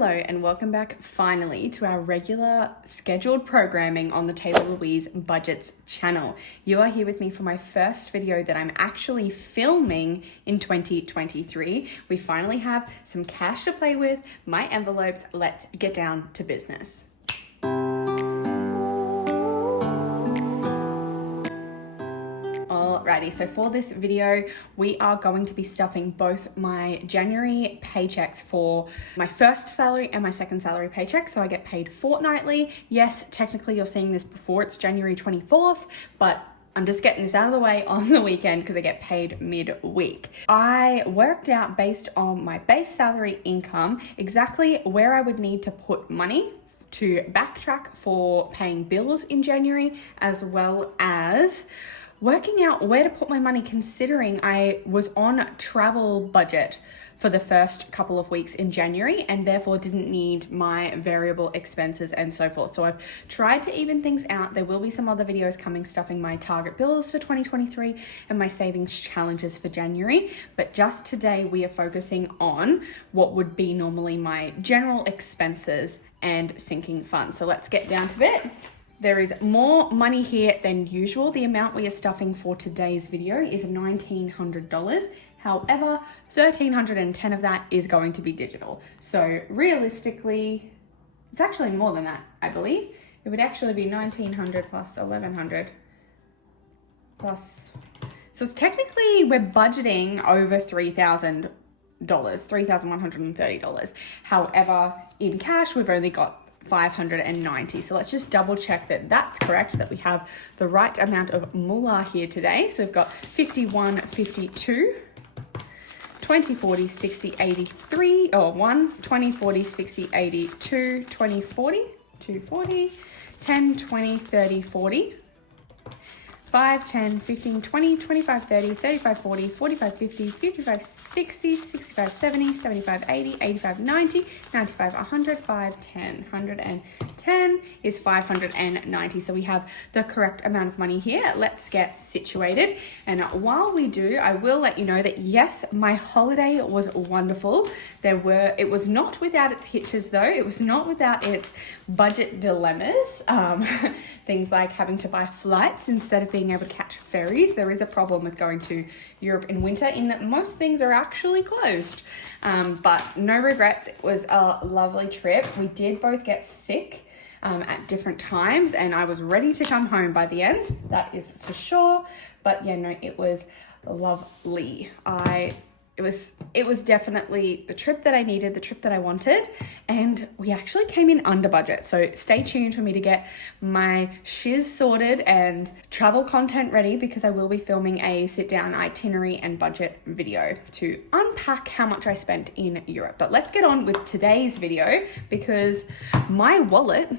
Hello and welcome back finally to our regular scheduled programming on the Taylah Louise Budgets channel. You are here with me for my first video that I'm actually filming in 2023. We finally have some cash to play with, my envelopes. Let's get down to business. Alrighty, so for this video, we are going to be stuffing both my January paychecks for my first salary and my second salary paycheck. So I get paid fortnightly. Yes, technically you're seeing this before it's January 24th, but I'm just getting this out of the way on the weekend because I get paid midweek. I worked out based on my base salary income exactly where I would need to put money to backtrack for paying bills in January, as well as working out where to put my money, considering I was on travel budget for the first couple of weeks in January and therefore didn't need my variable expenses and so forth. So I've tried to even things out. There will be some other videos coming stuffing my target bills for 2023 and my savings challenges for January. But just today we are focusing on what would be normally my general expenses and sinking funds. So let's get down to it. There is more money here than usual. The amount we are stuffing for today's video is $1,900. However, $1,310 of that is going to be digital. So realistically, it's actually more than that, I believe. It would actually be $1,900 plus $1,100 plus. So it's technically, we're budgeting over $3,000, $3,130. However, in cash, we've only got $590. So let's just double check that that's correct, that we have the right amount of moolah here today. So we've got 51, 52, 20, 40, 60, 83, or 1, 20, 40, 60, 82, 20, 40, 240, 10, 20, 30, 40, 5, 10, 15, 20, 25, 30, 35, 40, 45, 50, 55, 60, 65, 70, 75, 80, 85, 90, 95, 100, 5, 10, 110 is 590. So we have the correct amount of money here. Let's get situated. And while we do, I will let you know that yes, my holiday was wonderful. It was not without its hitches though. It was not without its budget dilemmas. Things like having to buy flights instead of being able to catch ferries. There is a problem with going to Europe in winter in that most things are actually closed. But no regrets. It was a lovely trip. We did both get sick at different times and I was ready to come home by the end. That is for sure. But yeah, no, it was lovely. It was definitely the trip that I needed, the trip that I wanted, and we actually came in under budget. So stay tuned for me to get my shiz sorted and travel content ready, because I will be filming a sit down itinerary and budget video to unpack how much I spent in Europe. But let's get on with today's video because my wallet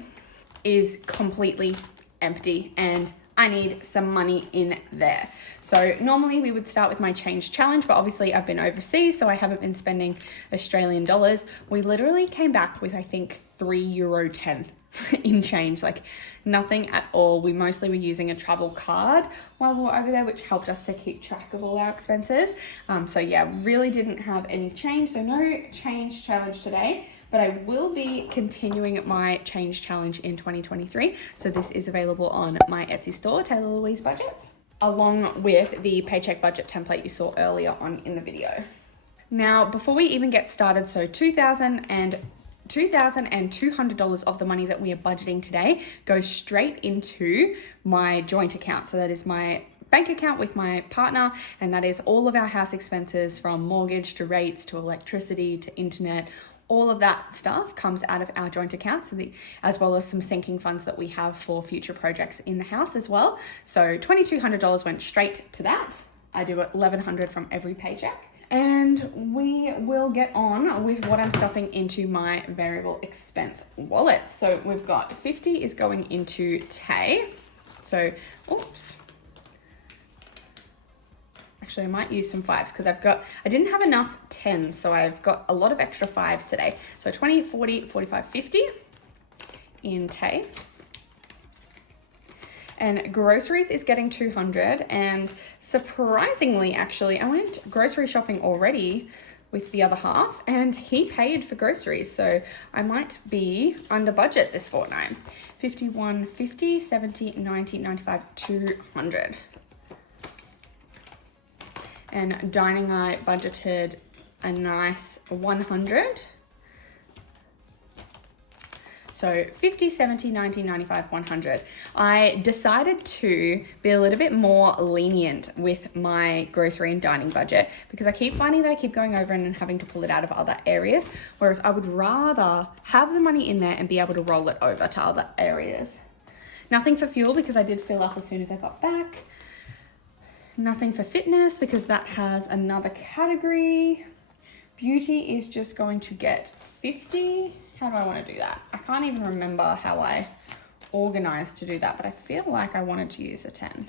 is completely empty and I need some money in there. So normally we would start with my change challenge, but obviously I've been overseas, so I haven't been spending Australian dollars. We literally came back with, I think, €3.10 in change, like nothing at all. We mostly were using a travel card while we were over there, which helped us to keep track of all our expenses. So yeah, really didn't have any change. So no change challenge today. But I will be continuing my change challenge in 2023. So this is available on my Etsy store, Taylah Louise Budgets, along with the paycheck budget template you saw earlier on in the video. Now, before we even get started, so $2,000 and $2,200 of the money that we are budgeting today goes straight into my joint account. So that is my bank account with my partner, and that is all of our house expenses, from mortgage to rates to electricity to internet. All of that stuff comes out of our joint account, so as well as some sinking funds that we have for future projects in the house as well. So $2,200 went straight to that. I do $1,100 from every paycheck. And we will get on with what I'm stuffing into my variable expense wallet. So we've got 50 is going into Tay. So, oops. Actually, I might use some 5s because I didn't have enough 10s, so I've got a lot of extra 5s today. So 20, 40, 45, 50 in Tay. And groceries is getting 200, and surprisingly, actually, I went grocery shopping already with the other half, and he paid for groceries, so I might be under budget this fortnight. 51, 50, 70, 90, 95, 200. And dining, I budgeted a nice 100. So 50, 70, 90, 95, 100. I decided to be a little bit more lenient with my grocery and dining budget because I keep finding that I keep going over and having to pull it out of other areas, whereas I would rather have the money in there and be able to roll it over to other areas. Nothing for fuel because I did fill up as soon as I got back. Nothing for fitness because that has another category. Beauty is just going to get 50. How do I want to do that? I can't even remember how I organized to do that, but I feel like I wanted to use a 10.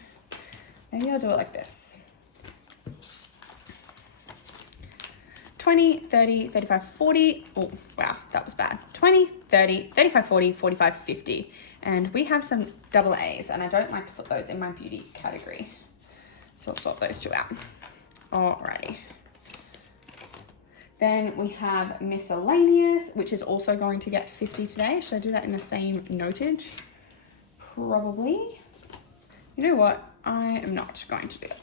Maybe I'll do it like this. 20, 30, 35, 40. Oh, wow, that was bad. 20, 30, 35, 40, 45, 50. And we have some double A's, and I don't like to put those in my beauty category. So I'll swap those two out. Alrighty. Then we have miscellaneous, which is also going to get 50 today. Should I do that in the same notage? Probably. You know what? I am not going to do it.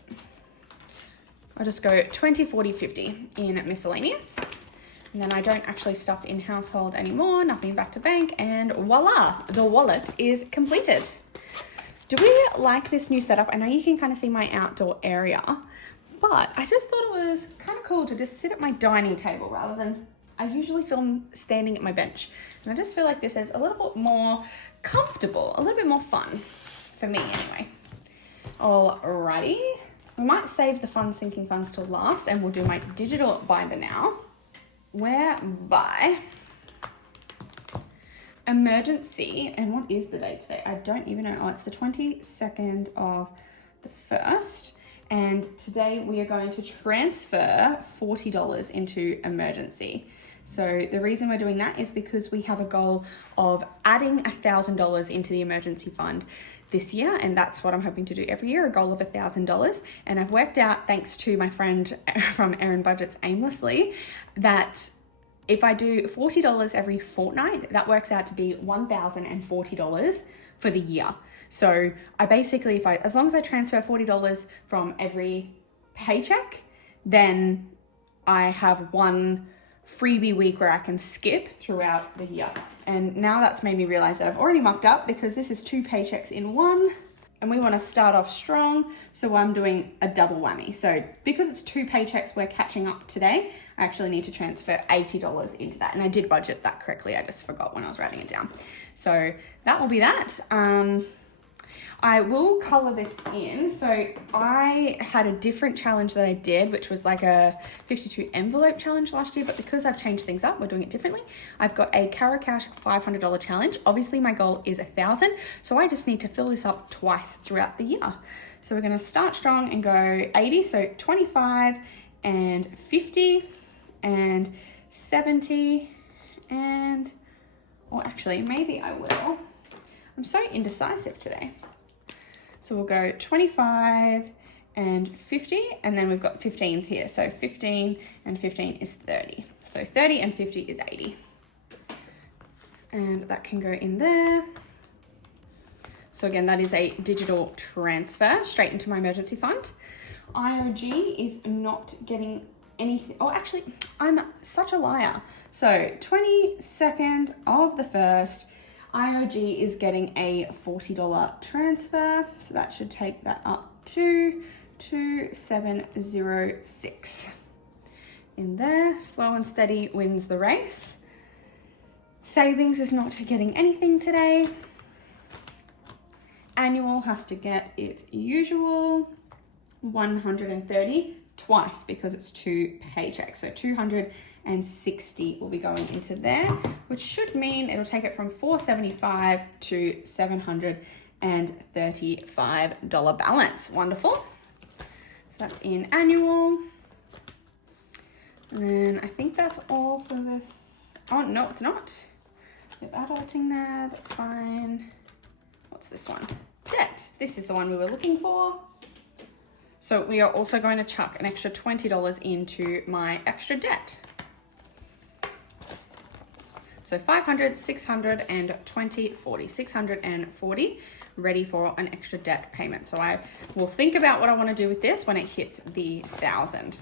I'll just go 20, 40, 50 in miscellaneous. And then I don't actually stuff in household anymore, nothing back to bank, and voila, the wallet is completed. Do we like this new setup? I know you can kind of see my outdoor area, but I just thought it was kind of cool to just sit at my dining table rather than I usually film standing at my bench. And I just feel like this is a little bit more comfortable, a little bit more fun for me anyway. Alrighty, we might save the fun sinking funds till last and we'll do my digital binder now, whereby emergency, and what is the date today? I don't even know. Oh, it's the 22nd of the 1st. And today we are going to transfer $40 into emergency. So the reason we're doing that is because we have a goal of adding $1,000 into the emergency fund this year. And that's what I'm hoping to do every year, a goal of $1,000. And I've worked out, thanks to my friend from Erin Budgets Aimlessly, that if I do $40 every fortnight, that works out to be $1,040 for the year. So I basically, as long as I transfer $40 from every paycheck, then I have one freebie week where I can skip throughout the year. And now that's made me realize that I've already mucked up because this is 2 paychecks in one. And we want to start off strong, so I'm doing a double whammy. So because it's 2 paychecks we're catching up today, I actually need to transfer $80 into that. And I did budget that correctly, I just forgot when I was writing it down. So that will be that. I will color this in. So I had a different challenge that I did, which was like a 52 envelope challenge last year, but because I've changed things up, we're doing it differently. I've got a Cash $500 challenge. Obviously my goal is 1,000, so I just need to fill this up twice throughout the year. So we're gonna start strong and go 80, so 25 and 50 and 70 and, or actually maybe I will. I'm so indecisive today. So we'll go 25 and 50, and then we've got 15s here. So 15 and 15 is 30. So 30 and 50 is 80. And that can go in there. So again, that is a digital transfer straight into my emergency fund. IOG is not getting anything. Oh, actually, I'm such a liar. So 22nd of the 1st, IOG is getting a $40 transfer, so that should take that up to 2706. In there, slow and steady wins the race. Savings is not getting anything today. Annual has to get its usual 130 twice because it's 2 paychecks, so 260 will be going into there, which should mean it'll take it from $475 to $735 balance. Wonderful. So that's in annual. And then I think that's all for this. Oh, no, it's not. We have adulting there, that's fine. What's this one? Debt. This is the one we were looking for. So we are also going to chuck an extra $20 into my extra debt. So 500, 600, and 20, 40, 640, ready for an extra debt payment. So I will think about what I want to do with this when it hits the 1,000.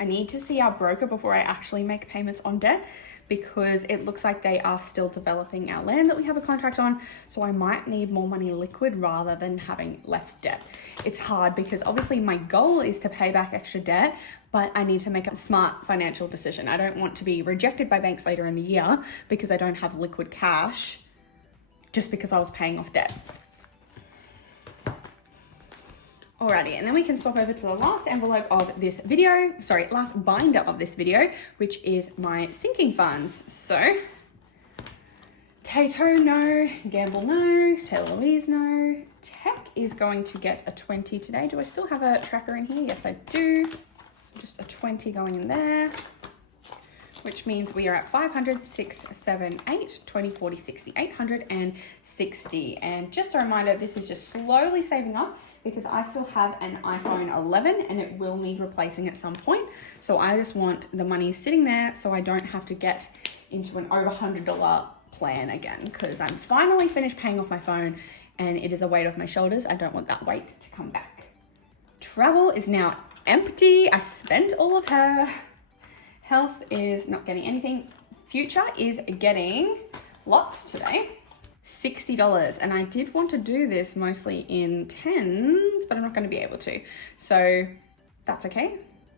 I need to see our broker before I actually make payments on debt, because it looks like they are still developing our land that we have a contract on. So I might need more money liquid rather than having less debt. It's hard because obviously my goal is to pay back extra debt, but I need to make a smart financial decision. I don't want to be rejected by banks later in the year because I don't have liquid cash just because I was paying off debt. Alrighty, and then we can swap over to the last envelope of this video, last binder of this video, which is my sinking funds. So, Tato, no. Gamble, no. Taylah Louise, no. Tech is going to get a 20 today. Do I still have a tracker in here? Yes, I do. Just a 20 going in there, which means we are at 500, 6, 7, 8, 20, 40, 60, 860. And just a reminder, this is just slowly saving up because I still have an iPhone 11 and it will need replacing at some point. So I just want the money sitting there so I don't have to get into an over $100 plan again, because I'm finally finished paying off my phone and it is a weight off my shoulders. I don't want that weight to come back. Travel is now empty. I spent all of her. Health is not getting anything. Future is getting lots today. $60. And I did want to do this mostly in tens, but I'm not going to be able to. So that's okay.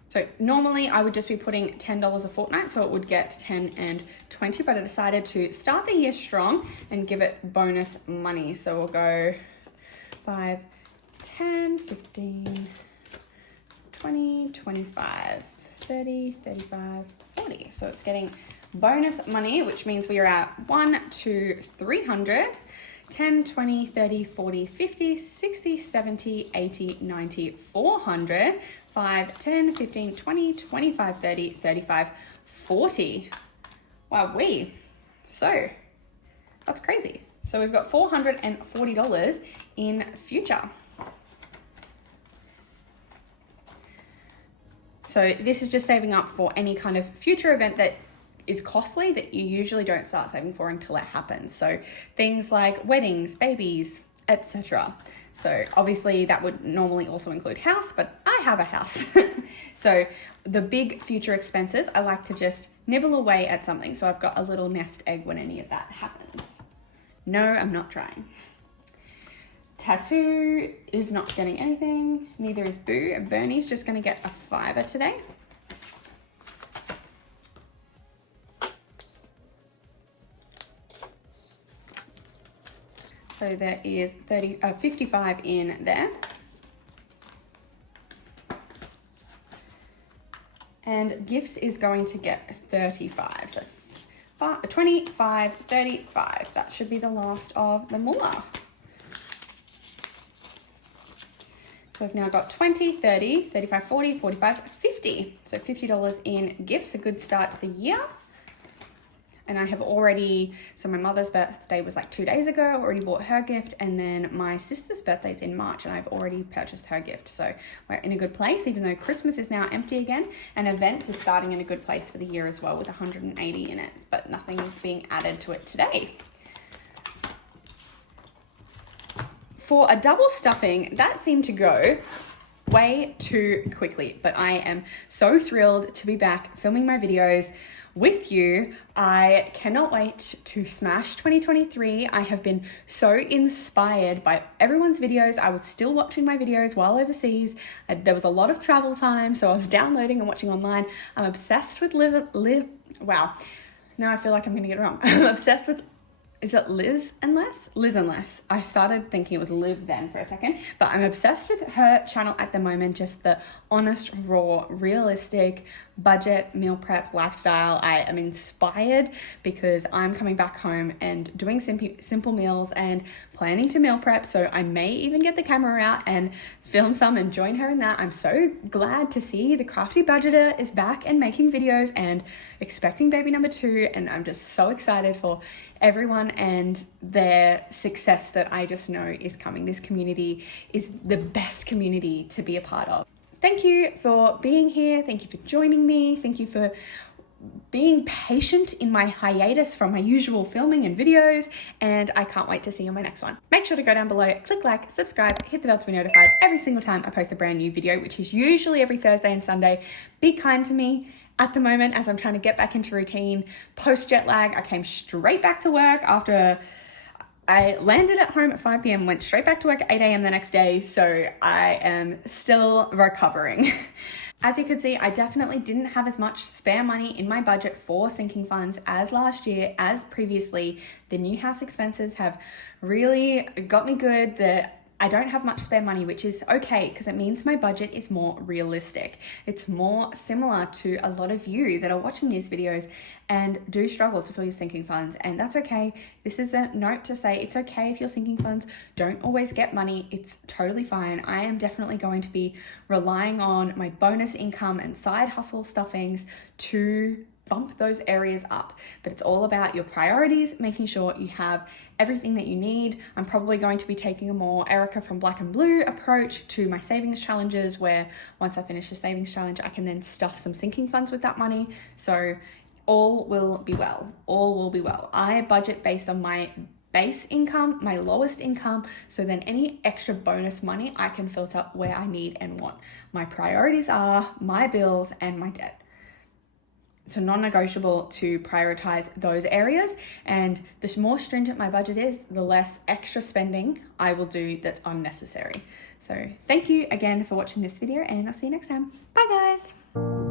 So normally I would just be putting $10 a fortnight, so it would get 10 and 20, but I decided to start the year strong and give it bonus money. So we'll go 5, 10, 15, 20, 25, 30, 35, 40. So it's getting bonus money, which means we are at 1 to 300, 10, 20, 30, 40, 50, 60, 70, 80, 90, 400, 5, 10, 15, 20, 25, 30, 35, 40. Wow, so that's crazy. So we've got $440 in future. So this is just saving up for any kind of future event that is costly that you usually don't start saving for until it happens. So things like weddings, babies, etc. So obviously that would normally also include house, but I have a house. So the big future expenses, I like to just nibble away at something. So I've got a little nest egg when any of that happens. No, I'm not trying. Tattoo is not getting anything. Neither is Boo. Bernie's just going to get a $5 today. So there is 55 in there. And gifts is going to get 35. So 25, 35. That should be the last of the moolah. So we've now got 20, 30, 35, 40, 45, 50. So $50 in gifts, a good start to the year. And I have already, so my mother's birthday was like 2 days ago. I already bought her gift, and then my sister's birthday's in March and I've already purchased her gift. So we're in a good place, even though Christmas is now empty again, and events is starting in a good place for the year as well with 180 in it, but nothing being added to it today. For a double stuffing, that seemed to go way too quickly, but I am so thrilled to be back filming my videos with you. I cannot wait to smash 2023. I have been so inspired by everyone's videos. I was still watching my videos while overseas. There was a lot of travel time, so I was downloading and watching online. I'm obsessed with wow. Now I feel like I'm gonna get it wrong. I'm obsessed with, is it Liz and Les? Liz and Les. I started thinking it was Liv then for a second, but I'm obsessed with her channel at the moment. Just the honest, raw, realistic, budget meal prep lifestyle. I am inspired because I'm coming back home and doing simple meals and planning to meal prep. So I may even get the camera out and film some and join her in that. I'm so glad to see the Crafty Budgeter is back and making videos and expecting baby number 2. And I'm just so excited for everyone and their success that I just know is coming. This community is the best community to be a part of. Thank you for being here. Thank you for joining me. Thank you for being patient in my hiatus from my usual filming and videos, and I can't wait to see you on my next one. Make sure to go down below, click like, subscribe, hit the bell to be notified every single time I post a brand new video, which is usually every Thursday and Sunday. Be kind to me at the moment as I'm trying to get back into routine. Post jet lag, I came straight back to work after I landed at home at 5 p.m, went straight back to work at 8 a.m. the next day, so I am still recovering. As you can see, I definitely didn't have as much spare money in my budget for sinking funds as last year, as previously. The new house expenses have really got me good. I don't have much spare money, which is okay because it means my budget is more realistic. It's more similar to a lot of you that are watching these videos and do struggle to fill your sinking funds, and that's okay. This is a note to say it's okay if your sinking funds don't always get money. It's totally fine. I am definitely going to be relying on my bonus income and side hustle stuffings to bump those areas up, but it's all about your priorities, making sure you have everything that you need. I'm probably going to be taking a more Erica from Black and Blue approach to my savings challenges, where once I finish the savings challenge, I can then stuff some sinking funds with that money. So all will be well. All will be well. I budget based on my base income, my lowest income, so then any extra bonus money I can filter where I need and want. My priorities are my bills and my debt. It's a non-negotiable to prioritize those areas, and the more stringent my budget is, the less extra spending I will do that's unnecessary. So thank you again for watching this video, and I'll see you next time. Bye guys.